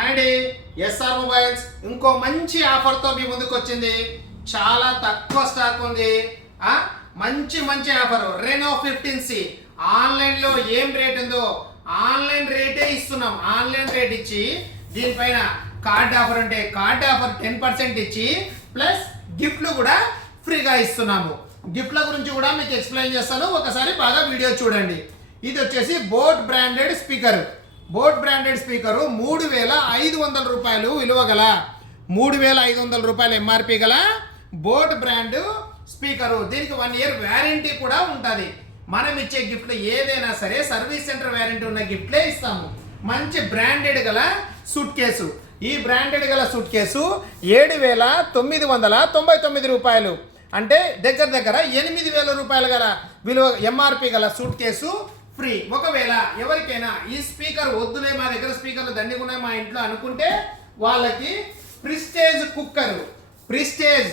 And SR mobiles ఇంకో మంచి ఆఫర్తో మీ ముందుకు వచ్చింది. చాలా తక్కువ స్టాక్ ఉంది. మంచి మంచి ఆఫర్ రెనో 15C ఆన్లైన్లో ఏం రేట్ ఉందో ఆన్లైన్ రేటే ఇస్తున్నాం. ఆన్లైన్ రేట్ ఇచ్చి దీనిపైన కార్డ్ ఆఫర్ అంటే కార్డ్ ఆఫర్ 10% ఇచ్చి ప్లస్ గిఫ్ట్లు కూడా ఫ్రీగా ఇస్తున్నాము. గిఫ్ట్ల గురించి కూడా మీకు ఎక్స్ప్లెయిన్ చేస్తాను, ఒకసారి బాగా వీడియో చూడండి. ఇది వచ్చేసి boat branded speaker. Boat branded speaker 3500 రూపాయలు విలువ గల 3500 రూపాయలు ఎంఆర్పి గల బోట్ బ్రాండ్ స్పీకరు. దీనికి 1 ఇయర్ వ్యారంటీ కూడా ఉంటుంది. మనం ఇచ్చే గిఫ్ట్లు ఏదైనా సరే సర్వీస్ సెంటర్ వ్యారంటీ ఉన్న గిఫ్ట్లే ఇస్తాము. మంచి బ్రాండెడ్ గల సూట్ కేసు. ఈ బ్రాండెడ్ గల సూట్ కేసు 7999 రూపాయలు, అంటే దగ్గర 8000 రూపాయలు గల విలువ ఎంఆర్పి గల సూట్ కేసు ఫ్రీ. ఒకవేళ ఎవరికైనా ఈ స్పీకర్ వద్దులే, మా దగ్గర స్పీకర్లు దండిగా ఉన్నాయి మా ఇంట్లో అనుకుంటే వాళ్ళకి ప్రిస్టేజ్ కుక్కర్, ప్రిస్టేజ్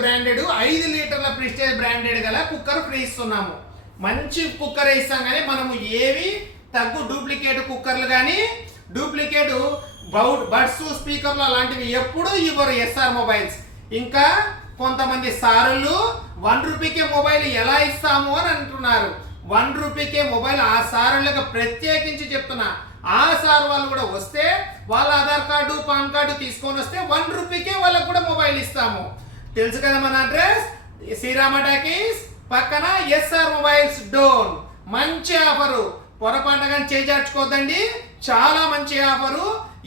బ్రాండెడ్ 5 లీటర్ల ప్రిస్టేజ్ బ్రాండెడ్ గల కుక్కర్ ఫ్రీ ఇస్తున్నాము. మంచి కుక్కర్ ఇస్తాం, కానీ మనము ఏవి తగ్గు డూప్లికేట్ కుక్కర్లు కానీ డూప్లికేట్ బడ్స్ స్పీకర్లు అలాంటివి ఎప్పుడు ఇవ్వరు ఎస్ఆర్ మొబైల్స్. ఇంకా కొంతమంది సారులు 1 రూపీకే మొబైల్ ఎలా ఇస్తాము అని అంటున్నారు. 1 రూపీకే మొబైల్ ఆ సారులకు ప్రత్యేకించి చెప్తున్నా. ఆ సార్ వాళ్ళు కూడా వస్తే వాళ్ళ ఆధార్ కార్డు పాన్ కార్డు తీసుకొని వస్తే 1 రూపీకే వాళ్ళకు కూడా మొబైల్ ఇస్తాము. తెలుసు కదా మన అడ్రస్ శ్రీరామ టాకీస్ పక్కన ఎస్ఆర్ మొబైల్స్ డోన్. మంచి ఆఫరు, పొరపాటుగా చేజార్చుకోవద్దండి. చాలా మంచి ఆఫరు.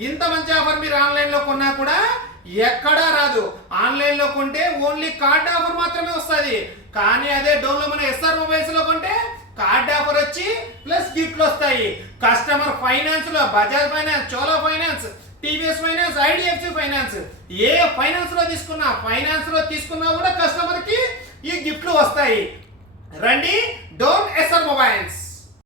ఇంత మంచి ఆఫర్ మీరు ఆన్లైన్లో కొన్నా కూడా ఎక్కడా రాదు. ఆన్లైన్లో కొంటే ఓన్లీ కార్డ్ ఆఫర్ మాత్రమే వస్తుంది. కానీ అదే డోన్లో మన ఎస్ఆర్ మొబైల్స్లో కొంటే కార్డ్ ఆఫర్ వచ్చి ప్లస్ గిఫ్ట్లు వస్తాయి. కస్టమర్ ఫైనాన్స్లో Bajaj finance, Chola finance, TVS finance, IDFC finance, ఏ ఫైనాన్స్లో తీసుకున్నా కూడా కస్టమర్కి ఈ గిఫ్ట్లు వస్తాయి. రండి డోన్ ఎస్ఆర్ మొబైల్స్.